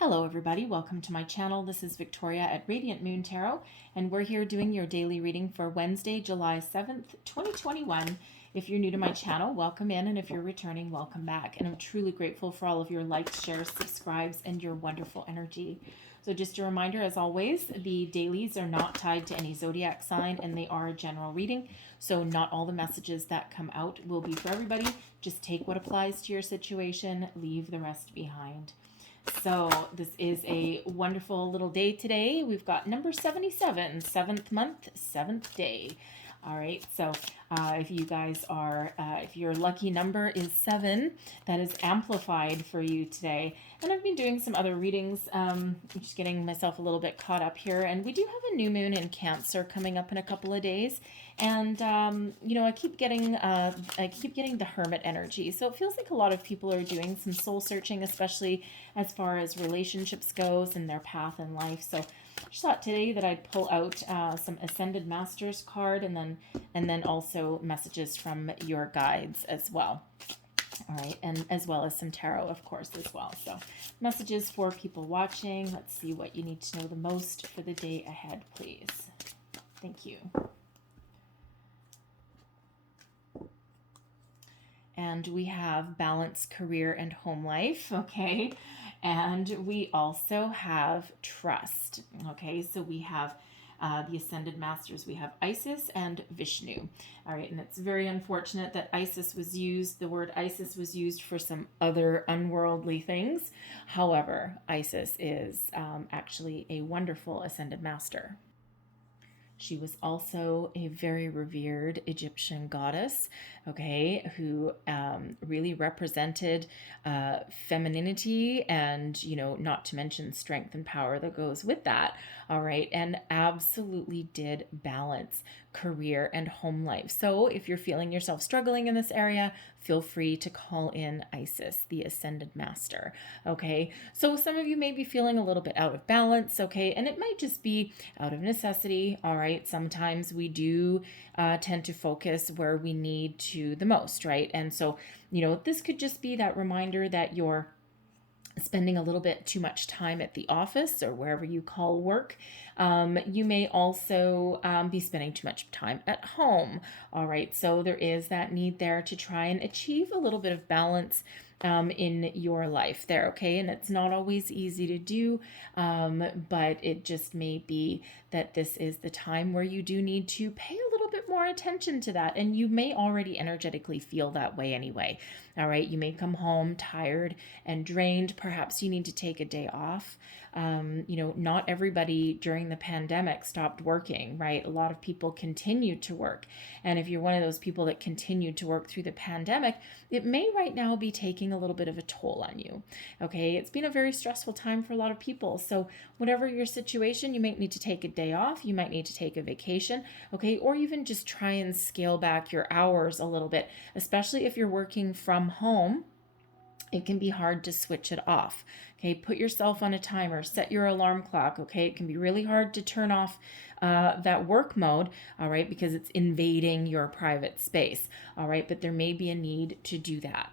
Hello everybody, welcome to my channel. This is Victoria at Radiant Moon Tarot, and we're here doing your daily reading for Wednesday, July 7th, 2021. If you're new to my channel, welcome in, and if you're returning, welcome back. And I'm truly grateful for all of your likes, shares, subscribes, and your wonderful energy. So just a reminder, as always, the dailies are not tied to any zodiac sign, and they are a general reading. So not all the messages that come out will be for everybody. Just take what applies to your situation, leave the rest behind. So this is a wonderful little day today. We've got number 77, 7th month, 7th day. All right, so if you guys are, if your lucky number is 7, that is amplified for you today. And I've been doing some other readings, I'm just getting myself a little bit caught up here. And we do have a new moon in Cancer coming up in a couple of days. And, you know, I keep getting the Hermit energy. So it feels like a lot of people are doing some soul searching, especially as far as relationships goes and their path in life. So I just thought today that I'd pull out some Ascended Masters card and then also messages from your guides as well. All right, and as well as some tarot, of course, as well. So messages for people watching. Let's see what you need to know the most for the day ahead, please. Thank you. And we have balance, career, and home life, okay? And we also have trust, okay? So we have the Ascended Masters. We have Isis and Vishnu, all right? And it's very unfortunate that the word Isis was used for some other unworldly things. However, Isis is actually a wonderful Ascended Master. She was also a very revered Egyptian goddess, okay, who really represented femininity and, you know, not to mention strength and power that goes with that, all right, and absolutely did balance career and home life. So if you're feeling yourself struggling in this area, feel free to call in Isis, the Ascended Master, okay? So some of you may be feeling a little bit out of balance, okay, and it might just be out of necessity, all right? Sometimes we do tend to focus where we need to the most, right? And so, you know, this could just be that reminder that you're spending a little bit too much time at the office or wherever you call work. You may also be spending too much time at home. All right, so there is that need there to try and achieve a little bit of balance in your life there, okay? And it's not always easy to do, but it just may be that this is the time where you do need to pay a little bit more attention to that. And you may already energetically feel that way anyway. All right, you may come home tired and drained. Perhaps you need to take a day off. You know, not everybody during the pandemic stopped working, right? A lot of people continued to work. And if you're one of those people that continued to work through the pandemic, it may right now be taking a little bit of a toll on you. Okay, it's been a very stressful time for a lot of people. So whatever your situation, you might need to take a day off. You might need to take a vacation, okay? Or even just try and scale back your hours a little bit, especially if you're working from home. It can be hard to switch it off. Okay, put yourself on a timer, set your alarm clock. Okay, it can be really hard to turn off that work mode, all right, because it's invading your private space, all right, but there may be a need to do that.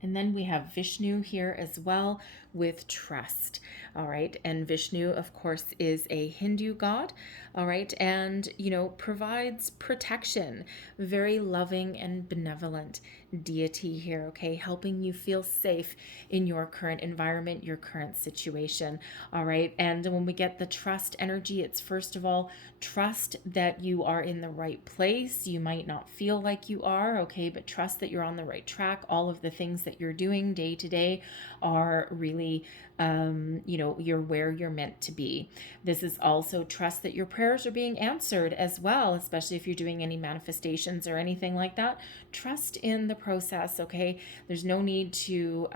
And then we have Vishnu here as well with trust, all right? And Vishnu, of course, is a Hindu god, all right? And, you know, provides protection, very loving and benevolent deity here, okay? Helping you feel safe in your current environment, your current situation, all right? And when we get the trust energy, it's first of all, trust that you are in the right place. You might not feel like you are, okay? But trust that you're on the right track. All of the things that you're doing day to day are really, you know, you're where you're meant to be. This is also trust that your prayers are being answered as well, especially if you're doing any manifestations or anything like that. Trust in the process, okay? There's no need to,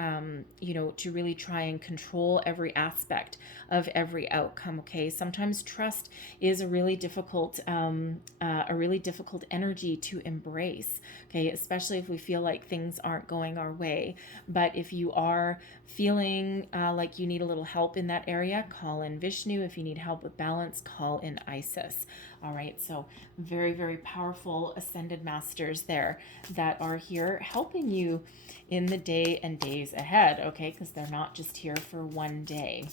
you know, to really try and control every aspect of every outcome, okay? Sometimes trust is a really difficult energy to embrace, okay? Especially if we feel like things aren't going our way. But if you are feeling like you need a little help in that area, call in Vishnu. If you need help with balance, call in Isis. All right, so very, very powerful ascended masters there that are here helping you in the day and days ahead, okay? Because they're not just here for one day.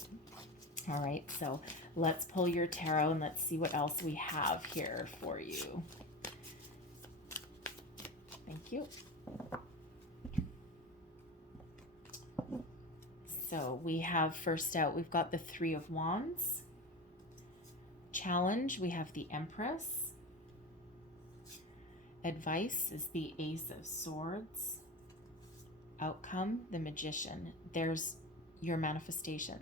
All right, so let's pull your tarot and let's see what else we have here for you. Thank you. So we have first out, we've got the Three of Wands. Challenge, we have the Empress. Advice is the Ace of Swords. Outcome, the Magician. There's your manifestation.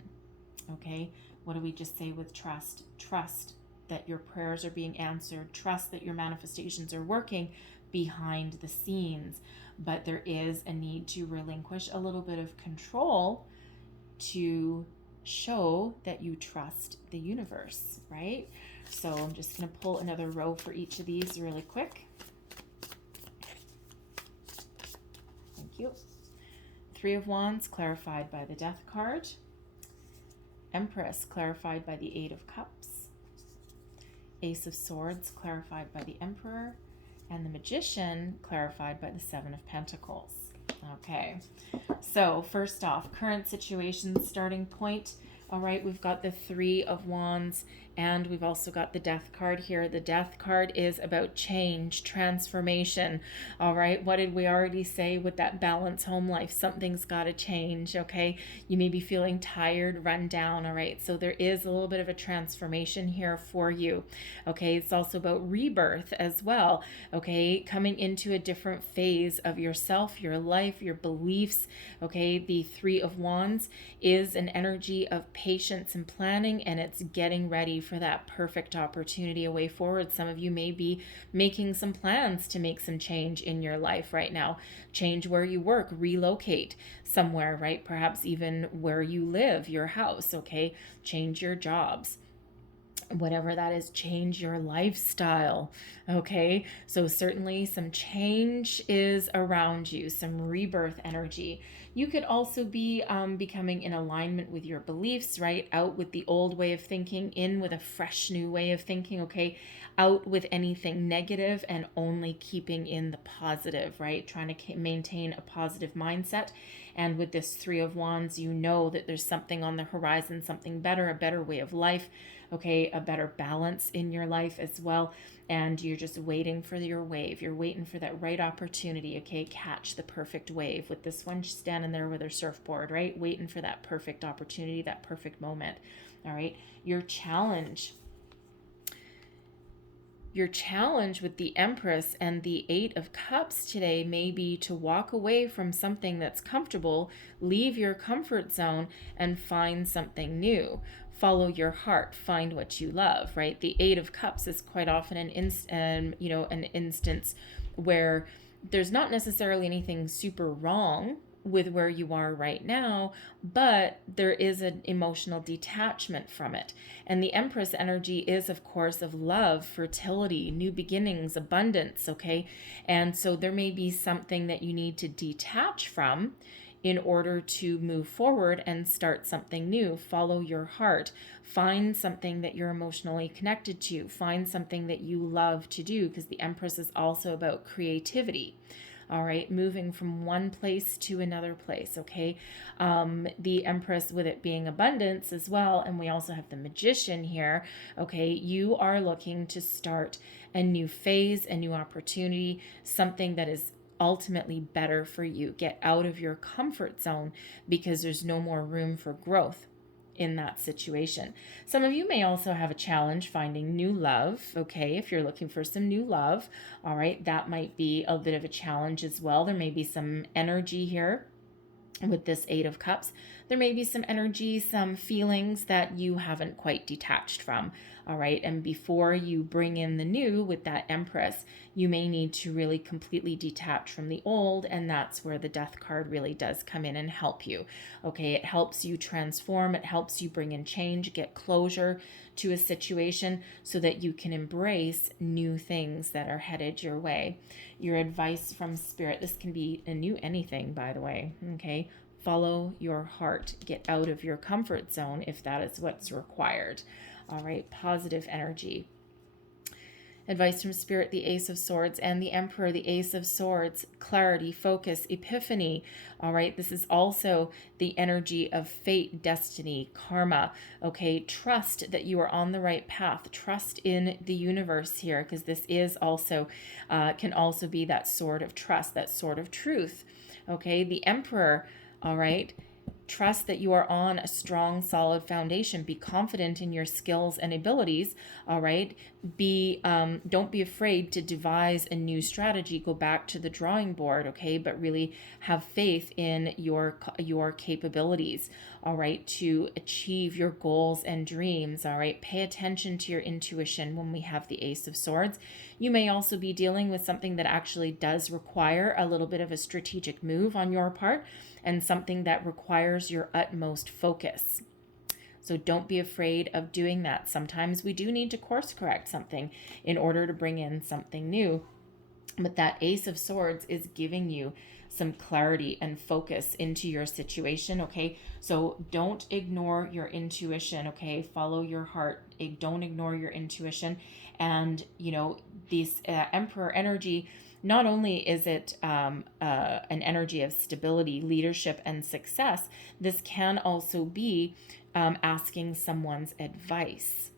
Okay, what do we just say with trust? Trust that your prayers are being answered. Trust that your manifestations are working behind the scenes. But there is a need to relinquish a little bit of control to show that you trust the universe, right? So I'm just going to pull another row for each of these really quick. Thank you. Three of Wands clarified by the Death card. Empress clarified by the Eight of Cups. Ace of Swords clarified by the Emperor. And the Magician clarified by the Seven of Pentacles. Okay, so first off, current situation, starting point. All right, we've got the Three of Wands, and we've also got the Death card here. The Death card is about change, transformation. All right, what did we already say with that balanced home life? Something's got to change, okay? You may be feeling tired, run down, all right? So there is a little bit of a transformation here for you, okay? It's also about rebirth as well, okay? Coming into a different phase of yourself, your life, your beliefs, okay? The Three of Wands is an energy of patience and planning, and it's getting ready for that perfect opportunity, a way forward. Some of you may be making some plans to make some change in your life right now. Change where you work, relocate somewhere, right? Perhaps even where you live, your house, okay? Change your jobs. Whatever that is, change your lifestyle, okay? So certainly some change is around you, some rebirth energy. You could also be becoming in alignment with your beliefs, right? Out with the old way of thinking, in with a fresh new way of thinking, okay? Out with anything negative and only keeping in the positive, right? Trying to maintain a positive mindset. And with this Three of Wands, you know that there's something on the horizon, something better, a better way of life, okay, a better balance in your life as well. And you're just waiting for your wave. You're waiting for that right opportunity, okay? Catch the perfect wave. With this one standing there with her surfboard, right? Waiting for that perfect opportunity, that perfect moment, all right? Your challenge with the Empress and the Eight of Cups today may be to walk away from something that's comfortable, leave your comfort zone, and find something new. Follow your heart, find what you love, right? The Eight of Cups is quite often an instance where there's not necessarily anything super wrong with where you are right now, but there is an emotional detachment from it. And the Empress energy is, of course, of love, fertility, new beginnings, abundance, okay? And so there may be something that you need to detach from in order to move forward and start something new. Follow your heart. Find something that you're emotionally connected to. Find something that you love to do, because the Empress is also about creativity. All right, moving from one place to another place, okay? The Empress, with it being abundance as well, and we also have the Magician here, okay? You are looking to start a new phase, a new opportunity, something that is ultimately better for you. Get out of your comfort zone, because there's no more room for growth in that situation. Some of you may also have a challenge finding new love, okay? If you're looking for some new love, all right, that might be a bit of a challenge as well. There may be some energy here with this Eight of Cups. There may be some energy, some feelings that you haven't quite detached from, all right? And before you bring in the new with that Empress, you may need to really completely detach from the old, and that's where the Death card really does come in and help you, okay? It helps you transform, it helps you bring in change, get closure to a situation so that you can embrace new things that are headed your way. Your advice from Spirit, this can be a new anything, by the way, okay? Follow your heart. Get out of your comfort zone if that is what's required. All right, positive energy. Advice from Spirit, the Ace of Swords, and the Emperor, the Ace of Swords, clarity, focus, epiphany. All right, this is also the energy of fate, destiny, karma. Okay, trust that you are on the right path. Trust in the universe here, because this is also, can also be that sword of trust, that sword of truth. Okay, the Emperor, all right, trust that you are on a strong, solid foundation. Be confident in your skills and abilities. All right. Don't be afraid to devise a new strategy. Go back to the drawing board. Okay. But really have faith in your capabilities. All right. To achieve your goals and dreams. All right. Pay attention to your intuition when we have the Ace of Swords. You may also be dealing with something that actually does require a little bit of a strategic move on your part, and something that requires your utmost focus. So don't be afraid of doing that. Sometimes we do need to course correct something in order to bring in something new. But that Ace of Swords is giving you some clarity and focus into your situation, okay? So don't ignore your intuition, okay? Follow your heart. Don't ignore your intuition. And, this Emperor energy, not only is it an energy of stability, leadership, and success, this can also be asking someone's advice.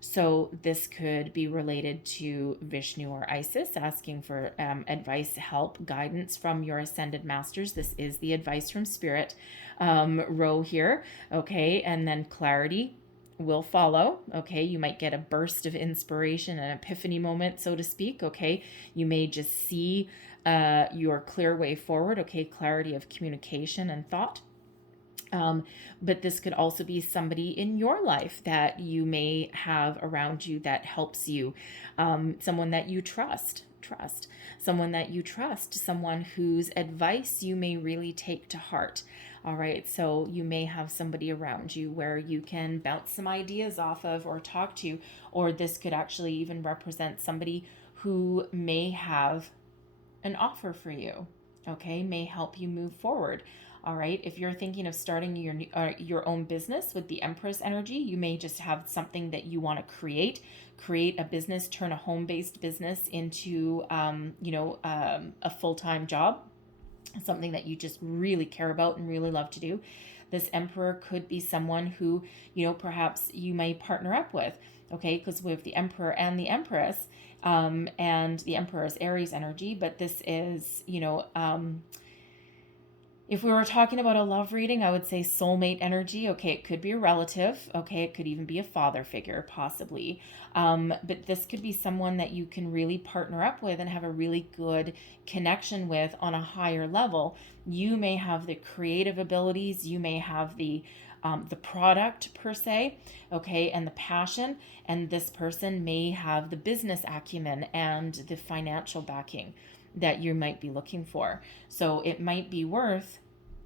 So this could be related to Vishnu or Isis, asking for advice, help, guidance from your ascended masters. This is the advice from Spirit row here, okay? And then clarity will follow, okay? You might get a burst of inspiration, an epiphany moment, so to speak, okay? You may just see your clear way forward, okay? Clarity of communication and thought. But this could also be somebody in your life that you may have around you that helps you, someone that you trust, someone that you trust, someone whose advice you may really take to heart. All right, so you may have somebody around you where you can bounce some ideas off of or talk to, or this could actually even represent somebody who may have an offer for you, okay, may help you move forward. All right, if you're thinking of starting your own business with the Empress energy, you may just have something that you want to create a business, turn a home-based business into a full-time job, something that you just really care about and really love to do. This Emperor could be someone who, perhaps you may partner up with, okay, because we have the Emperor and the Empress, and the Emperor is Aries energy, but this is, if we were talking about a love reading, I would say soulmate energy. Okay, it could be a relative. Okay, it could even be a father figure, possibly. But this could be someone that you can really partner up with and have a really good connection with on a higher level. You may have the creative abilities. You may have the product per se, okay, and the passion. And this person may have the business acumen and the financial backing that you might be looking for. So it might be worth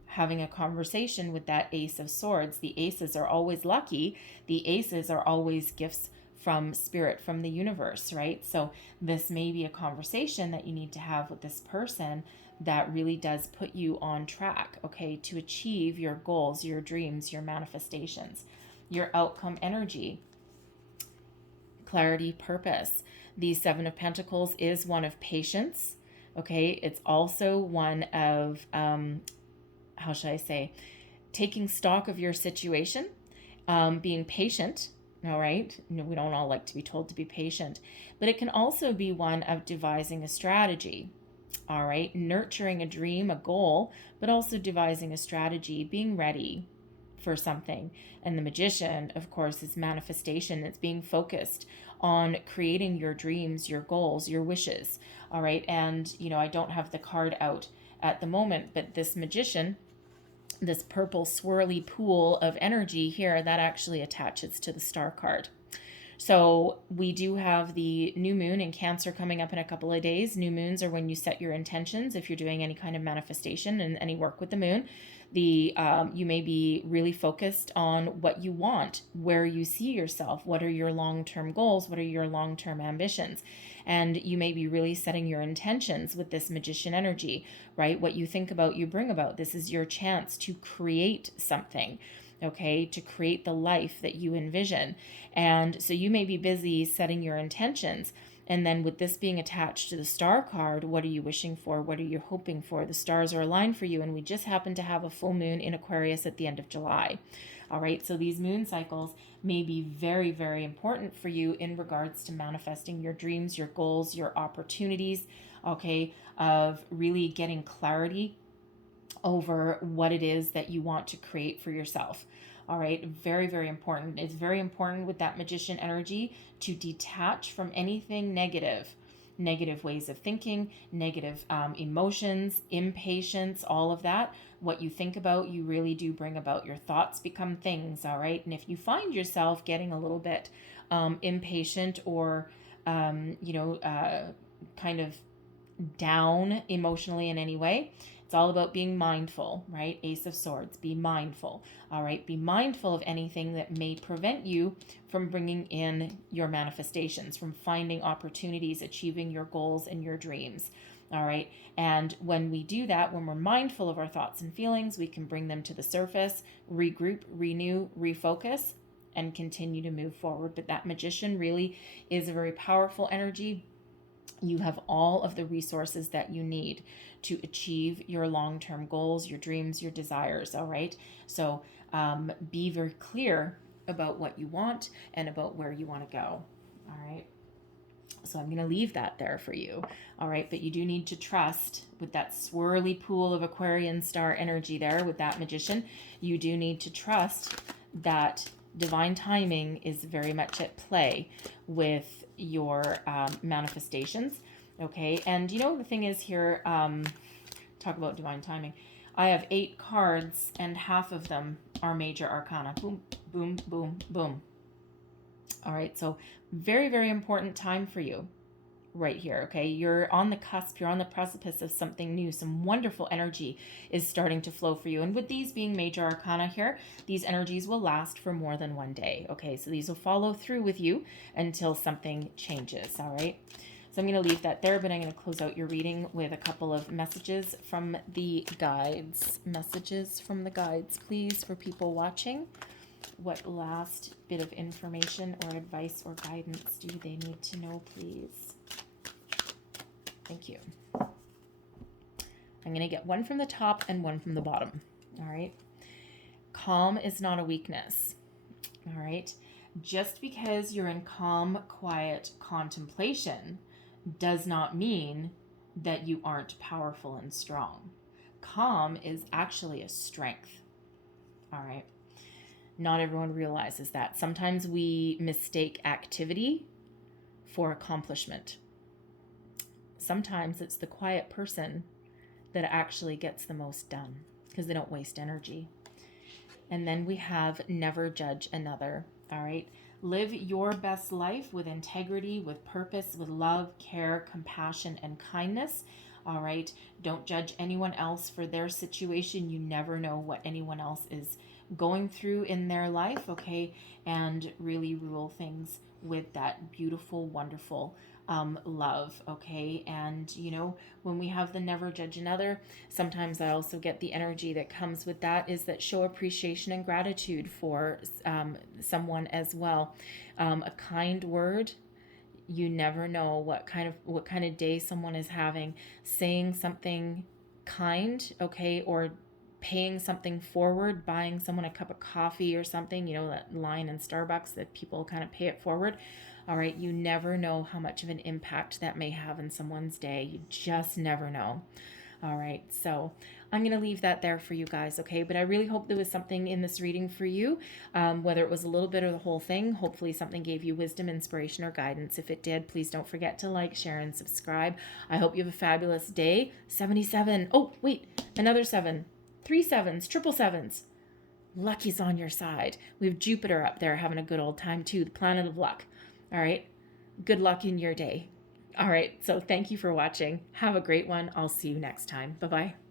having a conversation with that Ace of Swords. The aces are always lucky. The aces are always gifts from Spirit, from the universe, right? So this may be a conversation that you need to have with this person that really does put you on track, okay, to achieve your goals, your dreams, your manifestations, your outcome energy, clarity, purpose. The Seven of Pentacles is one of patience. Okay, it's also one of, how should I say, taking stock of your situation, being patient, all right? We don't all like to be told to be patient, but it can also be one of devising a strategy, all right? Nurturing a dream, a goal, but also devising a strategy, being ready for something. And the Magician, of course, is manifestation. It's being focused on creating your dreams, your goals, your wishes. All right. And, I don't have the card out at the moment, but this Magician, this purple swirly pool of energy here, that actually attaches to the Star card. So we do have the new moon in Cancer coming up in a couple of days. New moons are when you set your intentions. If you're doing any kind of manifestation and any work with the moon, you may be really focused on what you want, where you see yourself, what are your long-term goals, what are your long-term ambitions, and you may be really setting your intentions with this Magician energy, right? What you think about, you bring about. This is your chance to create something, okay, to create the life that you envision. And so you may be busy setting your intentions, And then with this being attached to the star card, what are you wishing for? What are you hoping for? The stars are aligned for you, and we just happen to have a full moon in Aquarius at the end of July. All right, so these moon cycles may be very, very important for you in regards to manifesting your dreams, your goals, your opportunities, okay, of really getting clarity over what it is that you want to create for yourself. All right, very, very important. It's very important with that magician energy to detach from anything negative, negative ways of thinking, negative emotions, impatience, all of that. What you think about, you really do bring about. Your thoughts become things, all right? And if you find yourself getting a little bit impatient or, kind of down emotionally in any way, it's all about being mindful, right? Ace of Swords, be mindful, all right? Be mindful of anything that may prevent you from bringing in your manifestations, from finding opportunities, achieving your goals and your dreams, all right? And when we do that, when we're mindful of our thoughts and feelings, we can bring them to the surface, regroup, renew, refocus, and continue to move forward. But that magician really is a very powerful energy. You have all of the resources that you need to achieve your long-term goals, your dreams, your desires, all right? So be very clear about what you want and about where you want to go, all right? So I'm going to leave that there for you, all right? But you do need to trust with that swirly pool of Aquarian star energy there with that magician. You do need to trust that divine timing is very much at play with your manifestations, okay? And the thing is here, talk about divine timing. I have 8 cards, and half of them are major arcana. Boom, boom, boom, boom. All right, so very, very important time for you right here, okay? You're on the cusp, you're on the precipice of something new. Some wonderful energy is starting to flow for you. And with these being major arcana here, these energies will last for more than one day, okay? So these will follow through with you until something changes, all right? So I'm going to leave that there, but I'm going to close out your reading with a couple of messages from the guides. Messages from the guides, please, for people watching. What last bit of information or advice or guidance do they need to know, please? Thank you. I'm going to get one from the top and one from the bottom. All right. Calm is not a weakness. All right. Just because you're in calm, quiet contemplation does not mean that you aren't powerful and strong. Calm is actually a strength. All right. Not everyone realizes that. Sometimes we mistake activity for accomplishment. Sometimes it's the quiet person that actually gets the most done because they don't waste energy. And then we have never judge another. All right. Live your best life with integrity, with purpose, with love, care, compassion, and kindness. All right. Don't judge anyone else for their situation. You never know what anyone else is going through in their life. Okay. And really rule things with that beautiful, wonderful love, okay? And, when we have the never judge another, sometimes I also get the energy that comes with that is that show appreciation and gratitude for someone as well. A kind word, you never know what kind of day someone is having. Saying something kind, okay, or paying something forward, buying someone a cup of coffee or something, that line in Starbucks that people kind of pay it forward. All right, you never know how much of an impact that may have in someone's day. You just never know. All right, so I'm going to leave that there for you guys, okay? But I really hope there was something in this reading for you, whether it was a little bit or the whole thing. Hopefully something gave you wisdom, inspiration, or guidance. If it did, please don't forget to like, share, and subscribe. I hope you have a fabulous day. 77. Oh, wait, another 7. 3 7s, triple 7s. Lucky's on your side. We have Jupiter up there having a good old time too, the planet of luck. All right. Good luck in your day. All right. So thank you for watching. Have a great one. I'll see you next time. Bye-bye.